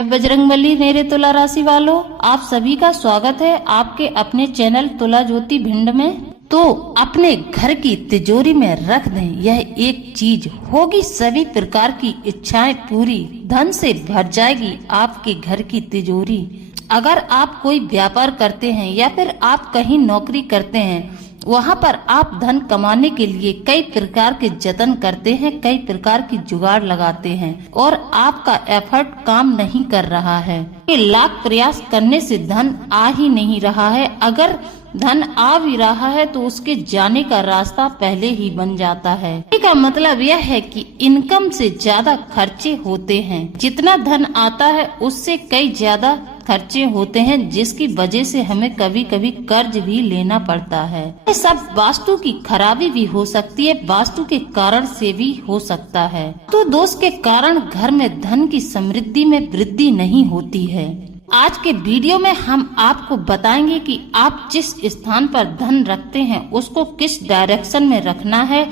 बजरंगबली मेरे तुला राशि वालों, आप सभी का स्वागत है आपके अपने चैनल तुला ज्योति भिंड में। तो अपने घर की तिजोरी में रख दें, यह एक चीज होगी सभी प्रकार की इच्छाएं पूरी, धन से भर जाएगी आपके घर की तिजोरी। अगर आप कोई व्यापार करते हैं या फिर आप कहीं नौकरी करते हैं, वहाँ पर आप धन कमाने के लिए कई प्रकार के जतन करते हैं, कई प्रकार की जुगाड़ लगाते हैं और आपका एफर्ट काम नहीं कर रहा है। लाख प्रयास करने से धन आ ही नहीं रहा है। अगर धन आ भी रहा है तो उसके जाने का रास्ता पहले ही बन जाता है। इसका मतलब यह है कि इनकम से ज्यादा खर्चे होते हैं। जितना धन आता है उससे कई ज्यादा खर्चे होते हैं, जिसकी वजह से हमें कभी कभी कर्ज भी लेना पड़ता है। ये सब वास्तु की खराबी भी हो सकती है, वास्तु के कारण से भी हो सकता है। तो दोष के कारण घर में धन की समृद्धि में वृद्धि नहीं होती है। आज के वीडियो में हम आपको बताएंगे कि आप जिस स्थान पर धन रखते हैं उसको किस डायरेक्शन में रखना है,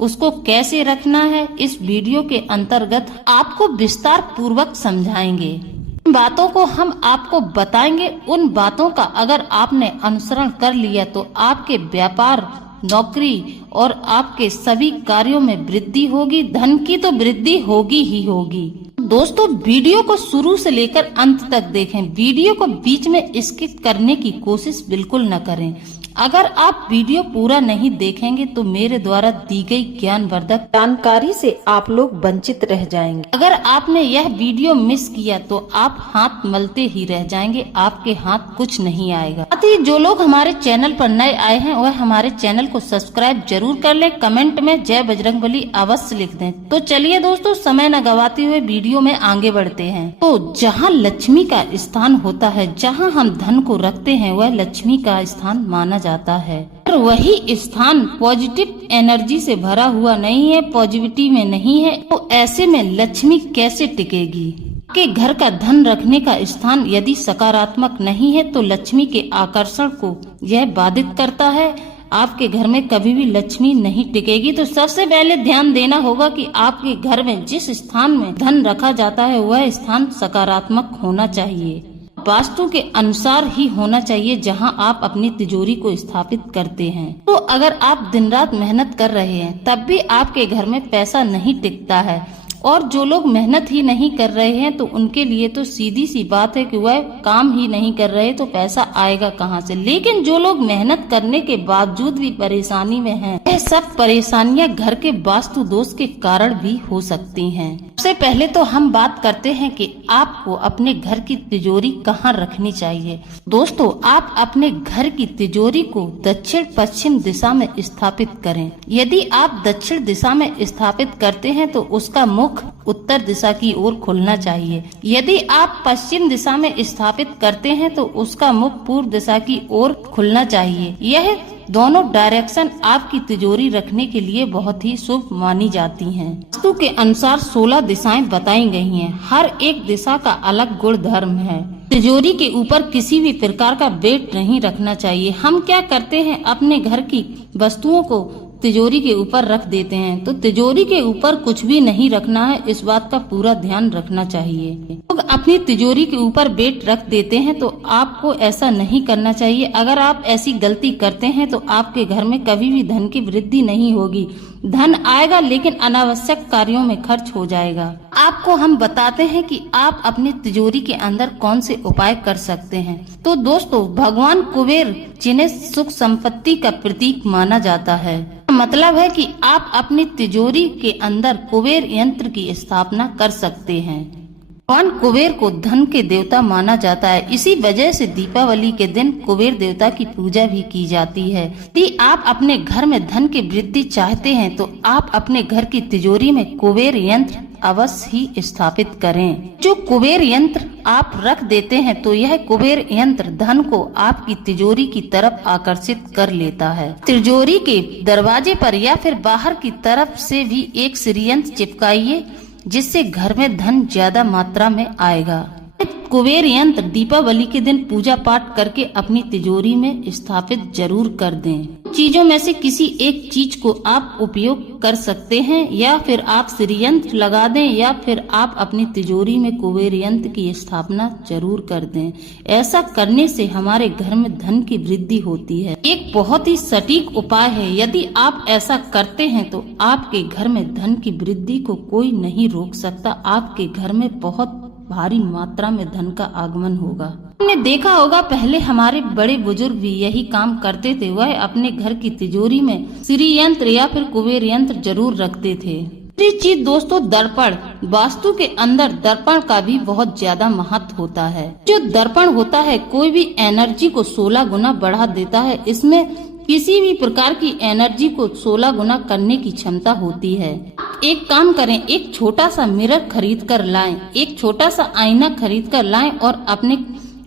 उसको कैसे रखना है। इस वीडियो के अंतर्गत आपको विस्तार पूर्वक समझाएंगे। बातों को हम आपको बताएंगे। उन बातों का अगर आपने अनुसरण कर लिया तो आपके व्यापार, नौकरी और आपके सभी कार्यों में वृद्धि होगी। धन की तो वृद्धि होगी ही होगी। दोस्तों, वीडियो को शुरू से लेकर अंत तक देखें। वीडियो को बीच में स्किप करने की कोशिश बिल्कुल न करें। अगर आप वीडियो पूरा नहीं देखेंगे तो मेरे द्वारा दी गई ज्ञानवर्धक जानकारी से आप लोग वंचित रह जाएंगे। अगर आपने यह वीडियो मिस किया तो आप हाथ मलते ही रह जाएंगे, आपके हाथ कुछ नहीं आएगा। साथ ही जो लोग हमारे चैनल पर नए आए हैं वह हमारे चैनल को सब्सक्राइब जरूर कर ले। कमेंट में जय बजरंगबली अवश्य लिख दें। तो चलिए दोस्तों, समय न गवाते हुए वीडियो में आगे बढ़ते हैं। तो जहाँ लक्ष्मी का स्थान होता है, जहाँ हम धन को रखते हैं, वह लक्ष्मी का स्थान माना जाता है। और वही स्थान पॉजिटिव एनर्जी से भरा हुआ नहीं है, पॉजिटिविटी में नहीं है, तो ऐसे में लक्ष्मी कैसे टिकेगी। के घर का धन रखने का स्थान यदि सकारात्मक नहीं है तो लक्ष्मी के आकर्षण को यह बाधित करता है। आपके घर में कभी भी लक्ष्मी नहीं टिकेगी। तो सबसे पहले ध्यान देना होगा कि आपके घर में जिस स्थान में धन रखा जाता है वह स्थान सकारात्मक होना चाहिए, वास्तु के अनुसार ही होना चाहिए जहां आप अपनी तिजोरी को स्थापित करते हैं। तो अगर आप दिन रात मेहनत कर रहे हैं तब भी आपके घर में पैसा नहीं टिकता है, और जो लोग मेहनत ही नहीं कर रहे हैं तो उनके लिए तो सीधी सी बात है कि वह काम ही नहीं कर रहे तो पैसा आएगा कहां से। लेकिन जो लोग मेहनत करने के बावजूद भी परेशानी में हैं, यह सब परेशानियां घर के वास्तु दोष के कारण भी हो सकती हैं। सबसे पहले तो हम बात करते हैं कि आपको अपने घर की तिजोरी कहाँ रखनी चाहिए। दोस्तों, आप अपने घर की तिजोरी को दक्षिण पश्चिम दिशा में स्थापित करें। यदि आप दक्षिण दिशा में स्थापित करते हैं तो उसका मुख उत्तर दिशा की ओर खुलना चाहिए। यदि आप पश्चिम दिशा में स्थापित करते हैं तो उसका मुख पूर्व दिशा की ओर खुलना चाहिए। यह दोनों डायरेक्शन आपकी तिजोरी रखने के लिए बहुत ही शुभ मानी जाती हैं। वास्तु के अनुसार 16 दिशाएं बताई गई हैं। हर एक दिशा का अलग गुण धर्म है। तिजोरी के ऊपर किसी भी प्रकार का वेट नहीं रखना चाहिए। हम क्या करते हैं, अपने घर की वस्तुओं को तिजोरी के ऊपर रख देते हैं, तो तिजोरी के ऊपर कुछ भी नहीं रखना है। इस बात का पूरा ध्यान रखना चाहिए। लोग अपनी तिजोरी के ऊपर वेट रख देते हैं, तो आपको ऐसा नहीं करना चाहिए। अगर आप ऐसी गलती करते हैं तो आपके घर में कभी भी धन की वृद्धि नहीं होगी। धन आएगा लेकिन अनावश्यक कार्यों में खर्च हो जाएगा। आपको हम बताते हैं कि आप अपनी तिजोरी के अंदर कौन से उपाय कर सकते हैं। तो दोस्तों, भगवान कुबेर, जिन्हें सुख संपत्ति का प्रतीक माना जाता है, मतलब है कि आप अपनी तिजोरी के अंदर कुबेर यंत्र की स्थापना कर सकते हैं। भगवान कुबेर को धन के देवता माना जाता है। इसी वजह से दीपावली के दिन कुबेर देवता की पूजा भी की जाती है। यदि आप अपने घर में धन की वृद्धि चाहते हैं तो आप अपने घर की तिजोरी में कुबेर यंत्र अवश्य ही स्थापित करें। जो कुबेर यंत्र आप रख देते हैं तो यह कुबेर यंत्र धन को आपकी तिजोरी की तरफ आकर्षित कर लेता है। तिजोरी के दरवाजे पर या फिर बाहर की तरफ से भी एक श्रीयंत्र चिपकाइए, जिससे घर में धन ज्यादा मात्रा में आएगा। कुबेर यंत्र दीपावली के दिन पूजा पाठ करके अपनी तिजोरी में स्थापित जरूर कर दें। चीजों में से किसी एक चीज को आप उपयोग कर सकते हैं, या फिर आप श्री यंत्र लगा दें, या फिर आप अपनी तिजोरी में कुबेर यंत्र की स्थापना जरूर कर दें। ऐसा करने से हमारे घर में धन की वृद्धि होती है। एक बहुत ही सटीक उपाय है। यदि आप ऐसा करते हैं तो आपके घर में धन की वृद्धि को कोई नहीं रोक सकता। आपके घर में बहुत भारी मात्रा में धन का आगमन होगा। आपने देखा होगा पहले हमारे बड़े बुजुर्ग भी यही काम करते थे। वह अपने घर की तिजोरी में श्री यंत्र या फिर कुबेर यंत्र जरूर रखते थे। दूसरी चीज दोस्तों, दर्पण। वास्तु के अंदर दर्पण का भी बहुत ज्यादा महत्व होता है। जो दर्पण होता है कोई भी एनर्जी को 16 गुना बढ़ा देता है। इसमें किसी भी प्रकार की एनर्जी को 16 गुना करने की क्षमता होती है। एक काम करें, एक छोटा सा मिरर खरीद कर लाएं, एक छोटा सा आईना खरीद कर लाएं और अपने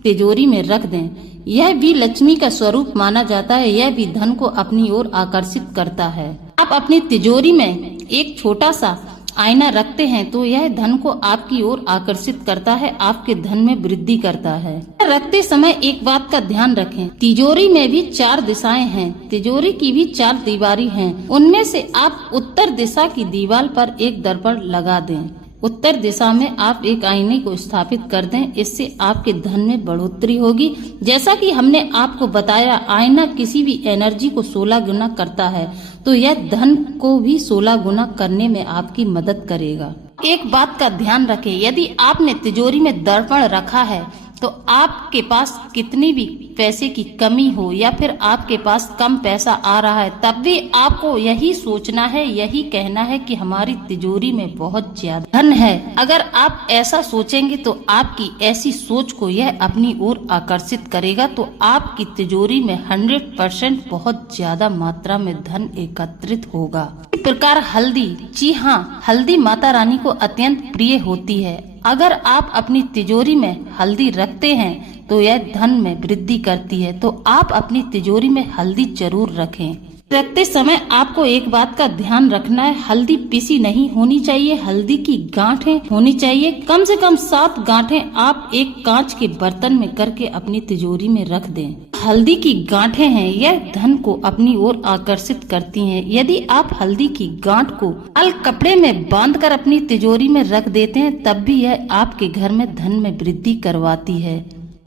तिजोरी में रख दें। यह भी लक्ष्मी का स्वरूप माना जाता है। यह भी धन को अपनी ओर आकर्षित करता है। आप अपनी तिजोरी में एक छोटा सा आईना रखते हैं तो यह धन को आपकी ओर आकर्षित करता है, आपके धन में वृद्धि करता है। रखते समय एक बात का ध्यान रखें, तिजोरी में भी 4 दिशाएं हैं। तिजोरी की भी 4 दीवारें हैं। उनमें से आप उत्तर दिशा की दीवार पर एक दर्पण लगा दें। उत्तर दिशा में आप एक आईने को स्थापित कर दें। इससे आपके धन में बढ़ोतरी होगी। जैसा कि हमने आपको बताया, आईना किसी भी एनर्जी को 16 गुना करता है, तो यह धन को भी 16 गुना करने में आपकी मदद करेगा। एक बात का ध्यान रखें, यदि आपने तिजोरी में दर्पण रखा है तो आपके पास कितनी भी पैसे की कमी हो या फिर आपके पास कम पैसा आ रहा है, तब भी आपको यही सोचना है, यही कहना है कि हमारी तिजोरी में बहुत ज्यादा धन है। अगर आप ऐसा सोचेंगे तो आपकी ऐसी सोच को यह अपनी ओर आकर्षित करेगा, तो आपकी तिजोरी में 100% बहुत ज्यादा मात्रा में धन एकत्रित होगा। इस प्रकार हल्दी, जी हाँ, हल्दी माता रानी को अत्यंत प्रिय होती है। अगर आप अपनी तिजोरी में हल्दी रखते हैं तो यह धन में वृद्धि करती है। तो आप अपनी तिजोरी में हल्दी जरूर रखें। रखते समय आपको एक बात का ध्यान रखना है, हल्दी पीसी नहीं होनी चाहिए। हल्दी की गांठें होनी चाहिए। कम से कम 7 गांठें आप एक कांच के बर्तन में करके अपनी तिजोरी में रख दें। हल्दी की गांठें हैं, यह धन को अपनी ओर आकर्षित करती हैं। यदि आप हल्दी की गांठ को लाल कपड़े में बांधकर अपनी तिजोरी में रख देते हैं, तब भी यह आपके घर में धन में वृद्धि करवाती है।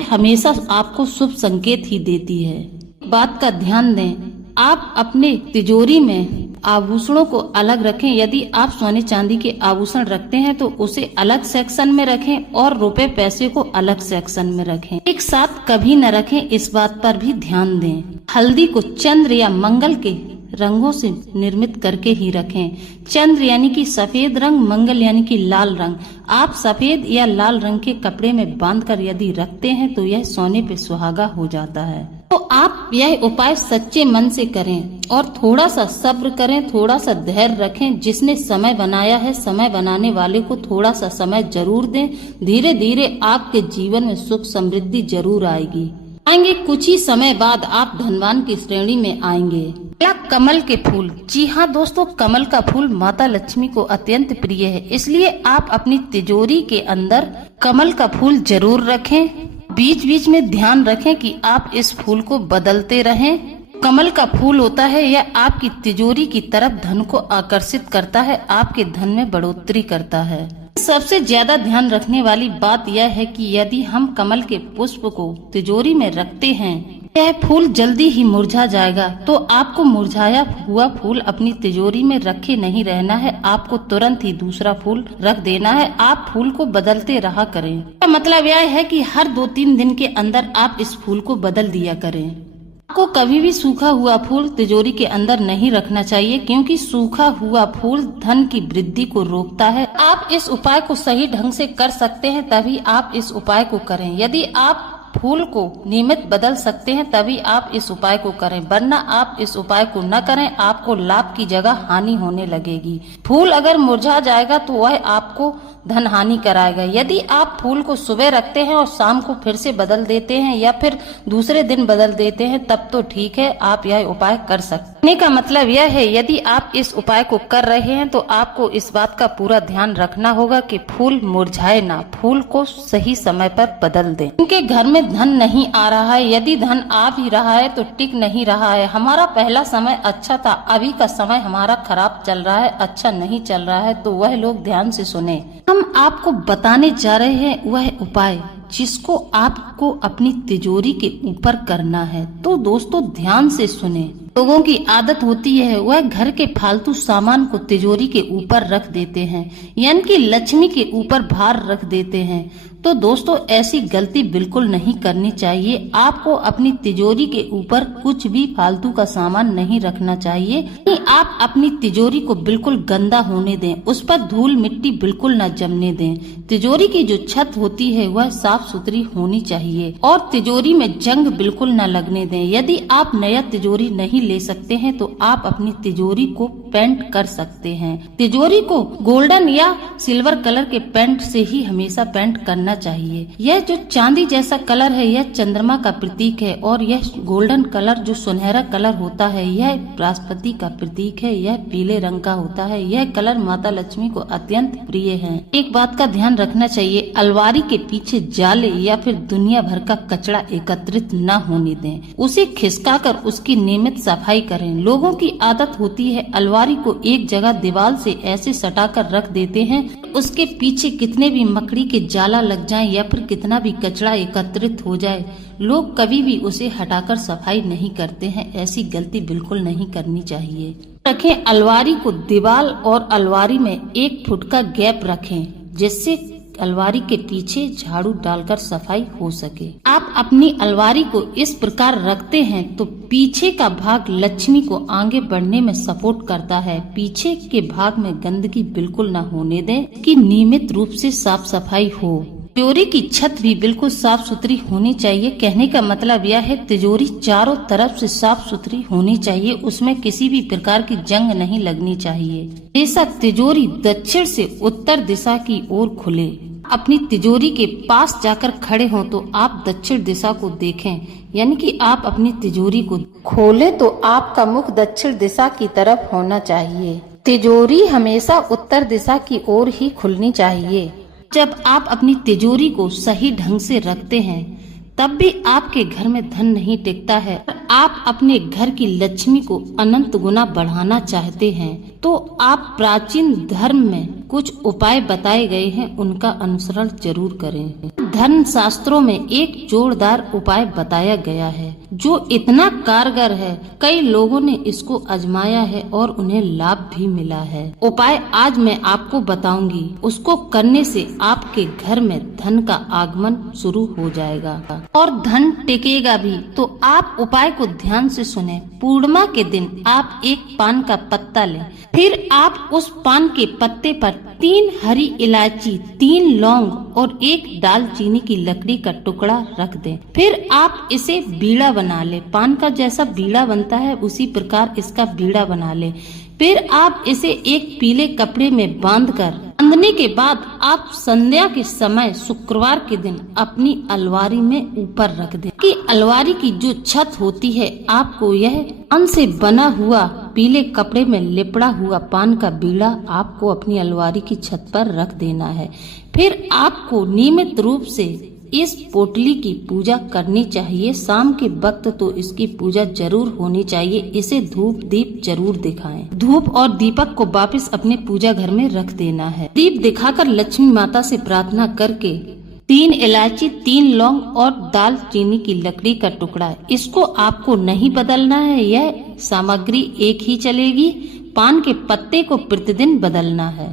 हमेशा आपको शुभ संकेत ही देती है। बात का ध्यान दें, आप अपने तिजोरी में आभूषणों को अलग रखें। यदि आप सोने चांदी के आभूषण रखते हैं तो उसे अलग सेक्शन में रखें और रुपए पैसे को अलग सेक्शन में रखें। एक साथ कभी न रखें, इस बात पर भी ध्यान दें। हल्दी को चंद्र या मंगल के रंगों से निर्मित करके ही रखें। चंद्र यानी कि सफेद रंग, मंगल यानी कि लाल रंग। आप सफेद या लाल रंग के कपड़े में बांधकर यदि रखते हैं तो यह सोने पे सुहागा हो जाता है। तो आप यह उपाय सच्चे मन से करें और थोड़ा सा सब्र करें, थोड़ा सा धैर्य रखें। जिसने समय बनाया है, समय बनाने वाले को थोड़ा सा समय जरूर दें। धीरे धीरे आपके जीवन में सुख समृद्धि जरूर आएगी। कुछ ही समय बाद आप धनवान की श्रेणी में आएंगे। कमल के फूल। जी हाँ दोस्तों, कमल का फूल माता लक्ष्मी को अत्यंत प्रिय है, इसलिए आप अपनी तिजोरी के अंदर कमल का फूल जरूर रखें। बीच बीच में ध्यान रखें कि आप इस फूल को बदलते रहें। कमल का फूल होता है, यह आपकी तिजोरी की तरफ धन को आकर्षित करता है, आपके धन में बढ़ोतरी करता है। सबसे ज्यादा ध्यान रखने वाली बात यह है कि यदि हम कमल के पुष्प को तिजोरी में रखते हैं, यह फूल जल्दी ही मुरझा जाएगा। तो आपको मुरझाया हुआ फूल अपनी तिजोरी में रखे नहीं रहना है, आपको तुरंत ही दूसरा फूल रख देना है। आप फूल को बदलते रहा करें। मतलब यह है कि हर 2-3 दिन के अंदर आप इस फूल को बदल दिया करें। आपको कभी भी सूखा हुआ फूल तिजोरी के अंदर नहीं रखना चाहिए, क्योंकि सूखा हुआ फूल धन की वृद्धि को रोकता है। आप इस उपाय को सही ढंग से कर सकते हैं, तभी आप इस उपाय को करें। यदि आप फूल को नियमित बदल सकते हैं तभी आप इस उपाय को करें, वरना आप इस उपाय को न करें, आपको लाभ की जगह हानि होने लगेगी। फूल अगर मुरझा जाएगा तो वह आपको धन हानि कराएगा। यदि आप फूल को सुबह रखते हैं और शाम को फिर से बदल देते हैं या फिर दूसरे दिन बदल देते हैं तब तो ठीक है, आप यह उपाय कर सकते हैं। कहने का मतलब यह है, यदि आप इस उपाय को कर रहे हैं तो आपको इस बात का पूरा ध्यान रखना होगा कि फूल मुरझाए ना, फूल को सही समय पर बदल दें। उनके घर में धन नहीं आ रहा है, यदि धन आ भी रहा है तो टिक नहीं रहा है। हमारा पहला समय अच्छा था, अभी का समय हमारा खराब चल रहा है, अच्छा नहीं चल रहा है, तो वह लोग ध्यान से सुने। हम आपको बताने जा रहे हैं वह उपाय जिसको आपको अपनी तिजोरी के ऊपर करना है, तो दोस्तों ध्यान से सुने। लोगों की आदत होती है वह घर के फालतू सामान को तिजोरी के ऊपर रख देते हैं, यानी कि लक्ष्मी के ऊपर भार रख देते हैं। तो दोस्तों ऐसी गलती बिल्कुल नहीं करनी चाहिए। आपको अपनी तिजोरी के ऊपर कुछ भी फालतू का सामान नहीं रखना चाहिए। आप अपनी तिजोरी को बिल्कुल गंदा होने दें, उस पर धूल मिट्टी बिल्कुल न जमने दें। तिजोरी की जो छत होती है वह साफ सुथरी होनी चाहिए और तिजोरी में जंग बिल्कुल न लगने दें। यदि आप नया तिजोरी नहीं ले सकते हैं तो आप अपनी तिजोरी को पेंट कर सकते हैं। तिजोरी को गोल्डन या सिल्वर कलर के पेंट से ही हमेशा पेंट करना चाहिए। यह जो चांदी जैसा कलर है यह चंद्रमा का प्रतीक है और यह गोल्डन कलर जो सुनहरा कलर होता है यह बृहस्पति का प्रतीक है। यह पीले रंग का होता है। यह कलर माता लक्ष्मी को अत्यंत प्रिय है। एक बात का ध्यान रखना चाहिए, अलमारी के पीछे जाले या फिर दुनिया भर का कचरा एकत्रित न होने दें। उसे खिसका कर उसकी नियमित सफाई करें। लोगों की आदत होती है अलमारी को एक जगह दीवार से ऐसे सटाकर रख देते हैं, उसके पीछे कितने भी मकड़ी के जाला लग जाएं या फिर कितना भी कचरा एकत्रित हो जाए, लोग कभी भी उसे हटाकर सफाई नहीं करते हैं। ऐसी गलती बिल्कुल नहीं करनी चाहिए। रखें अलमारी को दीवार और अलमारी में 1 फुट का गैप रखें, जिससे अलमारी के पीछे झाड़ू डालकर सफाई हो सके। आप अपनी अलमारी को इस प्रकार रखते हैं तो पीछे का भाग लक्ष्मी को आगे बढ़ने में सपोर्ट करता है। पीछे के भाग में गंदगी बिल्कुल न होने दें कि नियमित रूप से साफ सफाई हो। तिजोरी की छत भी बिल्कुल साफ सुथरी होनी चाहिए। कहने का मतलब यह है तिजोरी चारों तरफ से साफ सुथरी होनी चाहिए, उसमें किसी भी प्रकार की जंग नहीं लगनी चाहिए। हमेशा तिजोरी दक्षिण से उत्तर दिशा की ओर खुले। अपनी तिजोरी के पास जाकर खड़े हों तो आप दक्षिण दिशा को देखें, यानी कि आप अपनी तिजोरी को खोलें तो आपका मुख दक्षिण दिशा की तरफ होना चाहिए। तिजोरी हमेशा उत्तर दिशा की ओर ही खुलनी चाहिए। जब आप अपनी तिजोरी को सही ढंग से रखते हैं तब भी आपके घर में धन नहीं टिकता है। आप अपने घर की लक्ष्मी को अनंत गुना बढ़ाना चाहते हैं तो आप प्राचीन धर्म में कुछ उपाय बताए गए हैं, उनका अनुसरण जरूर करें। धर्म शास्त्रों में एक जोरदार उपाय बताया गया है जो इतना कारगर है, कई लोगों ने इसको आजमाया है और उन्हें लाभ भी मिला है। उपाय आज मैं आपको बताऊंगी, उसको करने से आपके घर में धन का आगमन शुरू हो जाएगा और धन टिकेगा भी। तो आप उपाय को ध्यान से सुने। पूर्णिमा के दिन आप एक पान का पत्ता लें, फिर आप उस पान के पत्ते पर 3 हरी इलायची, 3 लौंग और 1 दालचीनी की लकड़ी का टुकड़ा रख दें। फिर आप इसे बीड़ा बना ले। पान का जैसा बीड़ा बनता है उसी प्रकार इसका बीड़ा बना ले। फिर आप इसे एक पीले कपड़े में बांधने के बाद आप संध्या के समय शुक्रवार के दिन अपनी अलमारी में ऊपर रख दें। कि अलमारी की जो छत होती है आपको यह पान से बना हुआ पीले कपड़े में लिपड़ा हुआ पान का बीड़ा आपको अपनी अलमारी की छत पर रख देना है। फिर आपको नियमित रूप से इस पोटली की पूजा करनी चाहिए। शाम के वक्त तो इसकी पूजा जरूर होनी चाहिए। इसे धूप दीप जरूर दिखाएं। धूप और दीपक को वापस अपने पूजा घर में रख देना है। दीप दिखाकर लक्ष्मी माता से प्रार्थना करके 3 इलायची, 3 लौंग और दालचीनी की लकड़ी का टुकड़ा, इसको आपको नहीं बदलना है, यह सामग्री एक ही चलेगी। पान के पत्ते को प्रतिदिन बदलना है।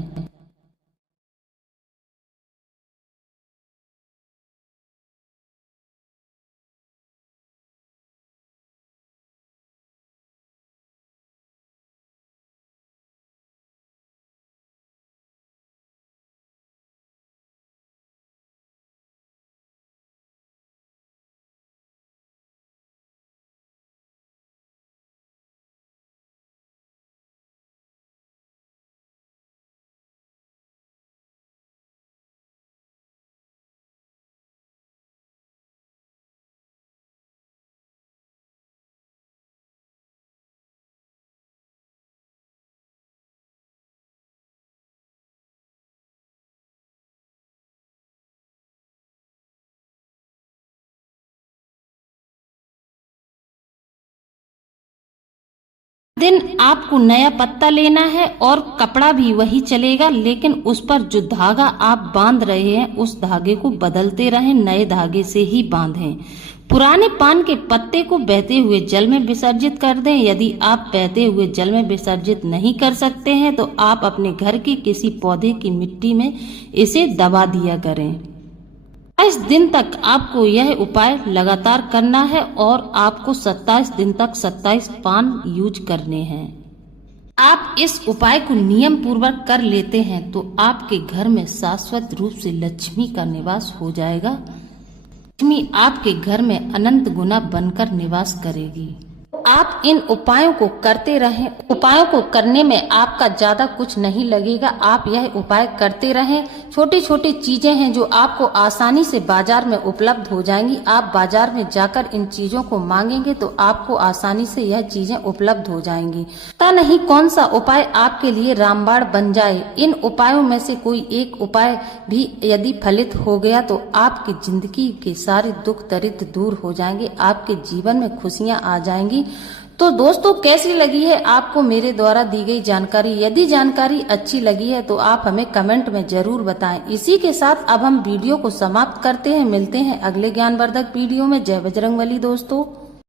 दिन आपको नया पत्ता लेना है और कपड़ा भी वही चलेगा, लेकिन उस पर जो धागा आप बांध रहे हैं उस धागे को बदलते रहें, नए धागे से ही बांधें। पुराने पान के पत्ते को बहते हुए जल में विसर्जित कर दें। यदि आप बहते हुए जल में विसर्जित नहीं कर सकते हैं तो आप अपने घर के किसी पौधे की मिट्टी में इसे दबा दिया करें। 27 दिन तक आपको यह उपाय लगातार करना है और आपको 27 दिन तक 27 पान यूज करने हैं। आप इस उपाय को नियम पूर्वक कर लेते हैं तो आपके घर में शाश्वत रूप से लक्ष्मी का निवास हो जाएगा। लक्ष्मी आपके घर में अनंत गुना बनकर निवास करेगी। आप इन उपायों को करते रहें। उपायों को करने में आपका ज्यादा कुछ नहीं लगेगा। आप यह उपाय करते रहें। छोटी छोटी चीजें हैं जो आपको आसानी से बाजार में उपलब्ध हो जाएंगी। आप बाजार में जाकर इन चीजों को मांगेंगे तो आपको आसानी से यह चीजें उपलब्ध हो जाएंगी। पता नहीं कौन सा उपाय आपके लिए रामबाण बन जाए। इन उपायों में से कोई एक उपाय भी यदि फलित हो गया तो आपकी जिंदगी के सारे दुख दरिद्र दूर हो जाएंगे। आपके जीवन में खुशियां आ जाएंगी। तो दोस्तों, कैसी लगी है आपको मेरे द्वारा दी गई जानकारी? यदि जानकारी अच्छी लगी है तो आप हमें कमेंट में जरूर बताएं। इसी के साथ अब हम वीडियो को समाप्त करते हैं। मिलते हैं अगले ज्ञानवर्धक वीडियो में। जय बजरंगबली दोस्तों।